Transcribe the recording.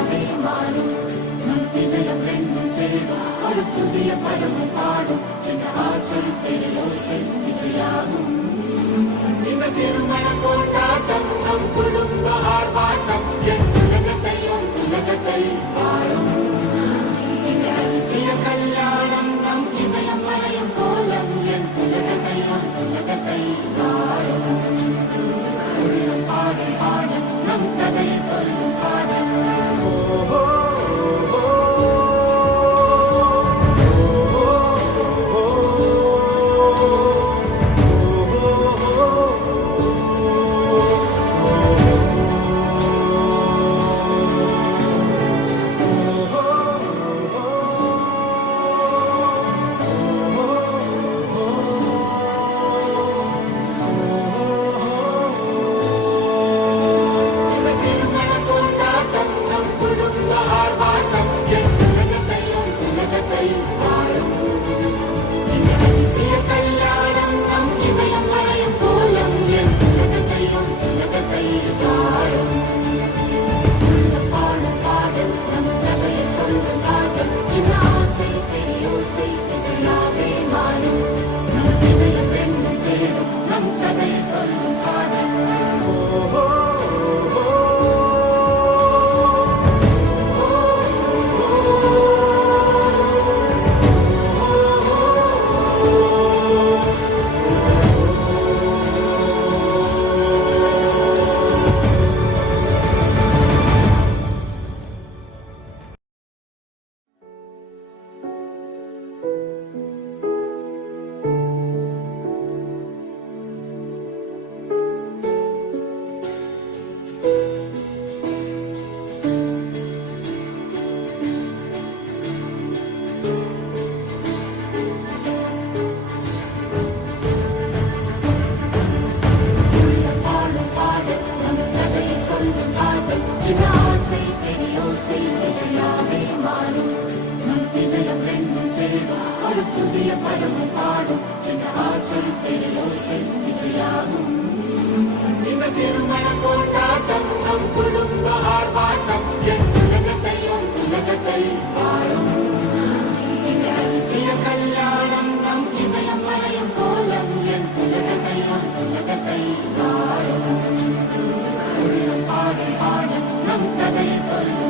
இசையாவே மாறும் நம் இதயம் ரெண்டும் சேர்ந்து ஒரு புதிய பரவு பாடும் சின்ன ஆசை பெரியோசை இசையாகும் இந்த திருமண கொண்டாட்டம் நம் குடும்ப ஆர்ப்பாட்டம் என் உலகத்தை வாழும் இந்த அதிசய கல்யாணம் நம் இதயம் வரையும் கோலம் என் உலகத்தை வாழும் உள்ளம் பாடும் பாடல் நம் கதையை சொல்லும் பாடல் ஒரு புதிய பரவு பாடும் சின்ன ஆசை பெரியோசை இசையாகும் இந்த திருமண கொண்டாட்டம் நம் குடும்ப ஆர்ப்பாட்டம் என் உலகத்தை வாழும் இந்த அதிசய கல்யாணம் நம் இதயம் வரையும் கோலம் என் உலகத்தை வாழும் உள்ளம் பாடும் பாடல் நம் கதையை சொல்லும்